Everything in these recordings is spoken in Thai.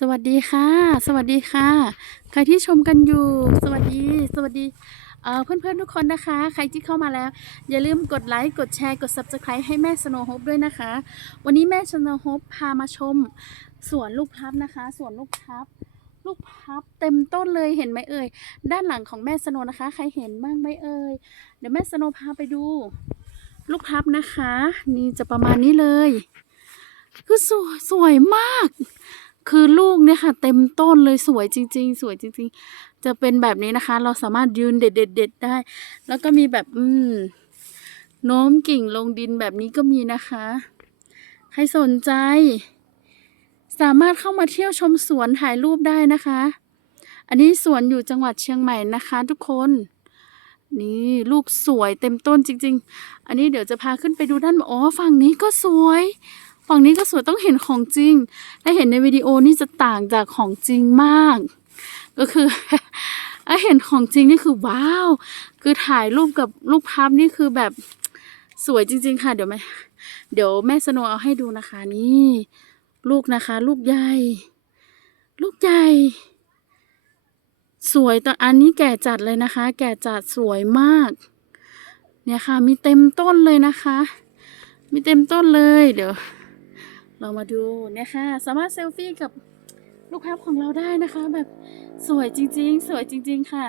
สวัสดีค่ะ สวัสดีค่ะ ใครที่ชมกันอยู่ สวัสดี สวัสดีเอ่อเพื่อนๆทุกคนนะคะ ใครที่เข้ามาแล้ว อย่าลืมกดไลค์ กดแชร์ กด Subscribe ให้แม่สโนว์โฮปด้วยนะคะ วันนี้แม่สโนว์โฮปพามาชมสวนลูกพลับนะคะ สวนลูกพลับ ลูกพลับเต็มต้นเลยเห็นไหมเอ่ย ด้านหลังของแม่สโนว์นะคะ ใครเห็นบ้างไหมเอ่ย เดี๋ยวแม่สโนว์พาไปดู ลูกพลับนะคะ นี่จะประมาณนี้เลย คือสวยสวยมาก คือลูกเนี่ยค่ะ เต็มต้นเลยสวยจริง ๆ สวยจริง ๆ จะเป็นแบบนี้นะคะ เราสามารถยืนเด็ดเด็ดเด็ดได้ แล้วก็มีแบบอืมโน้มกิ่งลงดินแบบนี้ก็มีนะคะ ใครสนใจ สามารถเข้ามาเที่ยวชมสวนถ่ายรูปได้นะคะ อันนี้สวนอยู่จังหวัดเชียงใหม่นะคะ ทุกคน นี่ลูกสวยเต็มต้นจริง ๆ อันนี้เดี๋ยวจะพาขึ้นไปดูด้านบนอ๋อฝั่งนี้ก็สวย ฝั่งนี้ก็สวยต้องเห็นของจริงถ้าเห็นในวิดีโอนี่จะต่างจากของจริงมาก ก็คือเห็นของจริงนี่คือว้าว คือถ่ายรูปกับลูกพับนี่คือแบบสวยจริง ๆ ค่ะ เดี๋ยวแม่เดี๋ยวแม่สโนว์เอาให้ดูนะคะนี่ลูกนะคะ ลูกใหญ่ ลูกใหญ่ สวยตอนอันนี้แก่จัดเลยนะคะ แก่จัดสวยมาก เนี่ยค่ะ มีเต็มต้นเลยนะคะ มีเต็มต้นเลยเดี๋ยว เรามาดูเนี่ยค่ะสามารถเซลฟี่กับลูกค้าของเราได้นะคะ แบบสวยจริง ๆ สวยจริง ๆ ค่ะ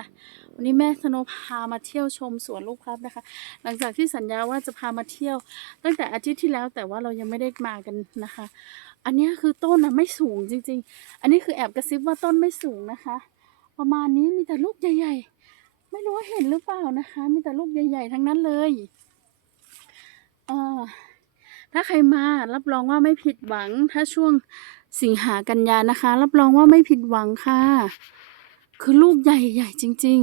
วันนี้แม่สโนว์พามาเที่ยวชมสวนลูกครับนะคะ หลังจากที่สัญญาว่าจะพามาเที่ยว ตั้งแต่อาทิตย์ที่แล้วแต่ว่าเรายังไม่ได้มากันนะคะ อันนี้คือต้นอะไม่สูงจริง ๆ อันนี้คือแอบกระซิบว่าต้นไม่สูงนะคะ ประมาณนี้มีแต่ลูกใหญ่ ๆ ไม่รู้ว่าเห็นหรือเปล่านะคะ มีแต่ลูกใหญ่ ๆ ทั้งนั้นเลยเออ ถ้าใครมารับรองว่าไม่ผิดหวัง ถ้าช่วงสิงหากันยานะคะ รับรองว่าไม่ผิดหวังค่ะ คือลูกใหญ่ๆจริง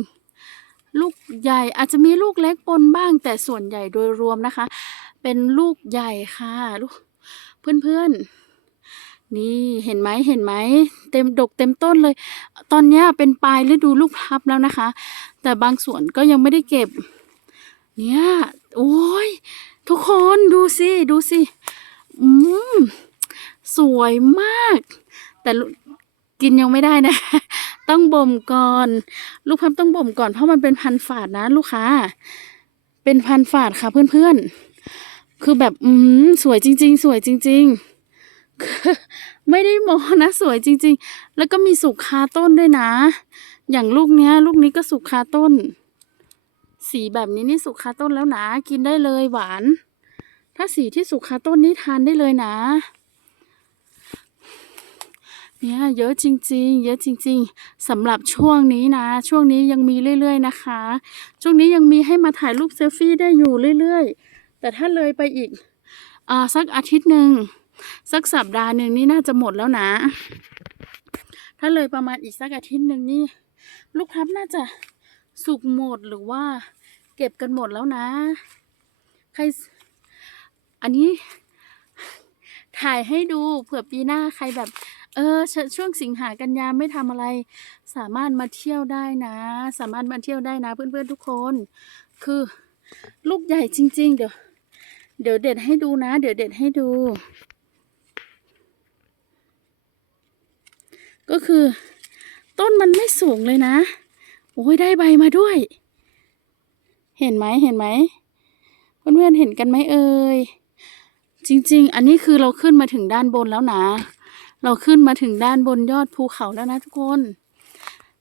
ๆ ลูกใหญ่อาจจะมีลูกเล็กปนบ้าง แต่ส่วนใหญ่โดยรวมนะคะ เป็นลูกใหญ่ค่ะลูกเพื่อนๆ นี่เห็นไหมเห็นไหมเต็มดกเต็มต้นเลย ตอนนี้เป็นปลายฤดูลูกพับแล้วนะคะ แต่บางส่วนก็ยังไม่ได้เก็บ เนี่ยโอ้ย ทุกคนดูสิดูสิ อืม สวยมาก แต่กินยังไม่ได้นะ ต้องบ่มก่อน ลูกพับต้องบ่มก่อนเพราะมันเป็นพันฝาดนะ ลูกค้า เป็นพันฝาดค่ะเพื่อนๆ คือแบบ อืมสวยจริง ๆ สวยจริง ๆ ไม่ได้โมนะ สวยจริง ๆ แล้วก็มีสุกคาต้นด้วยนะ อย่างลูกเนี้ย ลูกนี้ก็สุกคาต้น สีแบบนี้นี่สุกคาต้นแล้วนะ กินได้เลยหวาน ถ้าสีที่สุกคาต้นนี่ทานได้เลยนะ เนี่ยเยอะจริง ๆ เยอะจริง ๆสำหรับช่วงนี้นะ ช่วงนี้ยังมีเรื่อย ๆ นะคะ ช่วงนี้ยังมีให้มาถ่ายรูปเซลฟี่ได้อยู่เรื่อย ๆ แต่ถ้าเลยไปอีกอ่าสักอาทิตย์หนึ่งสักสัปดาห์หนึ่งนี่น่าจะหมดแล้วนะ ถ้าเลยประมาณอีกสักอาทิตย์หนึ่งนี่ ลูกพลับน่าจะ สุกหมดหรือว่า เก็บกันหมดแล้วนะ ใคร อันนี้ ถ่ายให้ดูเผื่อปีหน้าใครแบบ เออชช่วงสิงหากันยาไม่ทำอะไร สามารถมาเที่ยวได้นะ สามารถมาเที่ยวได้นะ เพื่อนๆทุกคน คือลูกใหญ่จริง ๆ เดี๋ยว เดี๋ยวเด็ดให้ดูนะ เดี๋ยวเด็ดให้ดู ก็คือ ต้นมันไม่สูงเลยนะ โอ้ยได้ใบมาด้วย เห็นไหมเห็นไหมเพื่อนๆเห็นกันไหมเอ่ยจริง ๆ อันนี้คือเราขึ้นมาถึงด้านบนแล้วนะ เราขึ้นมาถึงด้านบนยอดภูเขาแล้วนะทุกคน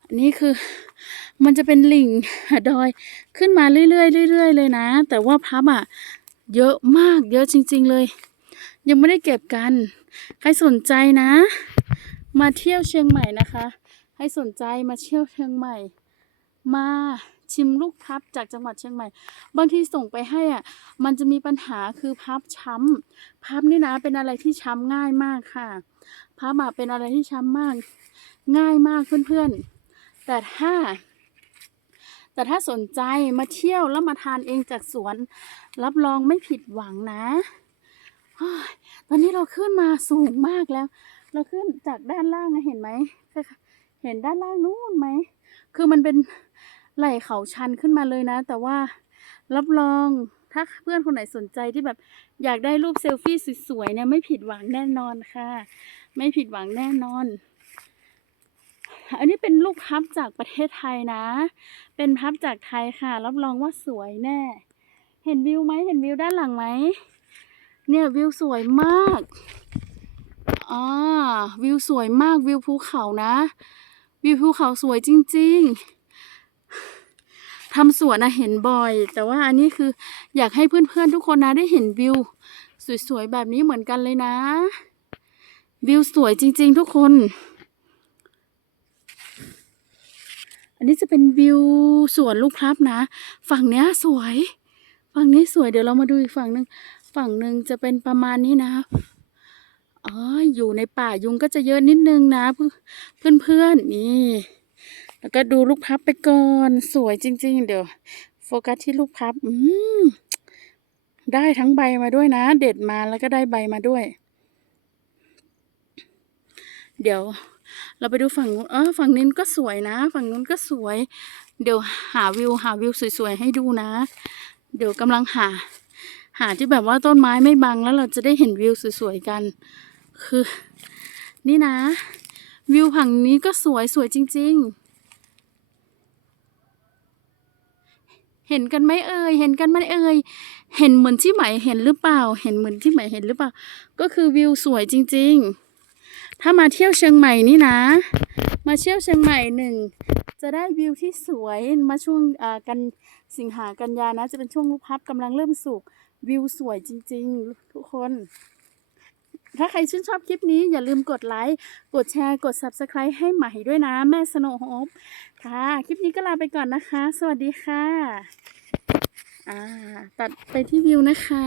อันนี้คือมันจะเป็นหลิ่งดอยขึ้นมาเรื่อยๆเรื่อยๆเลยนะ แต่ว่าพับอะเยอะมากเยอะจริง ๆ เลย ยังไม่ได้เก็บกัน ใครสนใจนะ มาเที่ยวเชียงใหม่นะคะให้สนใจมาเที่ยวเชียงใหม่ มาชิมลูกพับจากจังหวัดเชียงใหม่ บางทีส่งไปให้อะ มันจะมีปัญหาคือพับช้ำพับนี่นะเป็นอะไรที่ช้ำง่ายมากค่ะ พับอะเป็นอะไรที่ช้ำมาก ง่ายมากเพื่อนๆ แต่ถ้า แต่ถ้าสนใจมาเที่ยวแล้วมาทานเองจากสวน รับรองไม่ผิดหวังนะตอนนี้เราขึ้นมาสูงมากแล้ว เราขึ้นจากด้านล่างนะเห็นไหมเห็นด้านล่างนู้นไหม คือมันเป็น ไหล่เขาชันขึ้นมาเลยนะ แต่ว่ารับรองถ้าเพื่อนคนไหนสนใจที่แบบอยากได้รูปเซลฟี่สวยๆเนี่ยไม่ผิดหวังแน่นอนค่ะ ไม่ผิดหวังแน่นอน อันนี้เป็นรูปพับจากประเทศไทยนะ เป็นพับจากไทยค่ะ รับรองว่าสวยแน่ เห็นวิวไหมเห็นวิวด้านหลังไหมเนี่ยวิวสวยมากอ่าวิวสวยมากวิวภูเขานะ วิวภูเขาสวยจริง ๆ ทำสวนนะเห็นบ่อย แต่ว่าอันนี้คืออยากให้เพื่อนๆทุกคนนะได้เห็นวิว สวยๆแบบนี้เหมือนกันเลยนะ วิวสวยจริง ๆ ทุกคน อันนี้จะเป็นวิวสวนลูกพลับนะ ฝั่งเนี้ยสวย ฝั่งนี้สวยเดี๋ยวเรามาดูอีกฝั่งหนึ่งฝั่งหนึ่งจะเป็นประมาณนี้นะอ๋ออยู่ในป่ายุงก็จะเยอะนิดนึงนะ เพื่อนเพื่อนๆนี่ แล้วก็ดูลูกพับไปก่อน สวยจริง ๆ เดี๋ยวโฟกัสที่ลูกพับ อืมได้ทั้งใบมาด้วยนะ เด็ดมาแล้วก็ได้ใบมาด้วย เดี๋ยว เราไปดูฝั่งนู้นเออฝั่งนี้ก็สวยนะ ฝั่งนู้นก็สวย เดี๋ยวหาวิวหาวิวสวยๆให้ดูนะ เดี๋ยวกำลังหา หาที่แบบว่าต้นไม้ไม่บังแล้วเราจะได้เห็นวิวสวยๆกัน คือ นี่นะ วิวฝั่งนี้ก็สวยสวยจริง ๆ เห็นกันไหมเอ่ย เห็นกันไหมเอ่ย เห็นเหมือนที่ไหมเห็นหรือเปล่า เห็นเหมือนที่ไหมเห็นหรือเปล่า ก็คือวิวสวยจริง ๆ ถ้ามาเที่ยวเชียงใหม่นี่นะ มาเที่ยวเชียงใหม่หนึ่งจะได้วิวที่สวยมาช่วงอ่ากันสิงหากันยานะ จะเป็นช่วงลูกพับกำลังเริ่มสุกวิวสวยจริง ๆ ทุกคน ถ้าใครชื่นชอบคลิปนี้อย่าลืมกดไลค์ กดแชร์ กด Subscribe ให้ใหม่ด้วยนะ แม่สโนว์โฮปค่ะ คลิปนี้ก็ลาไปก่อนนะคะ สวัสดีค่ะ อ่า ตัดไปที่วิวนะคะ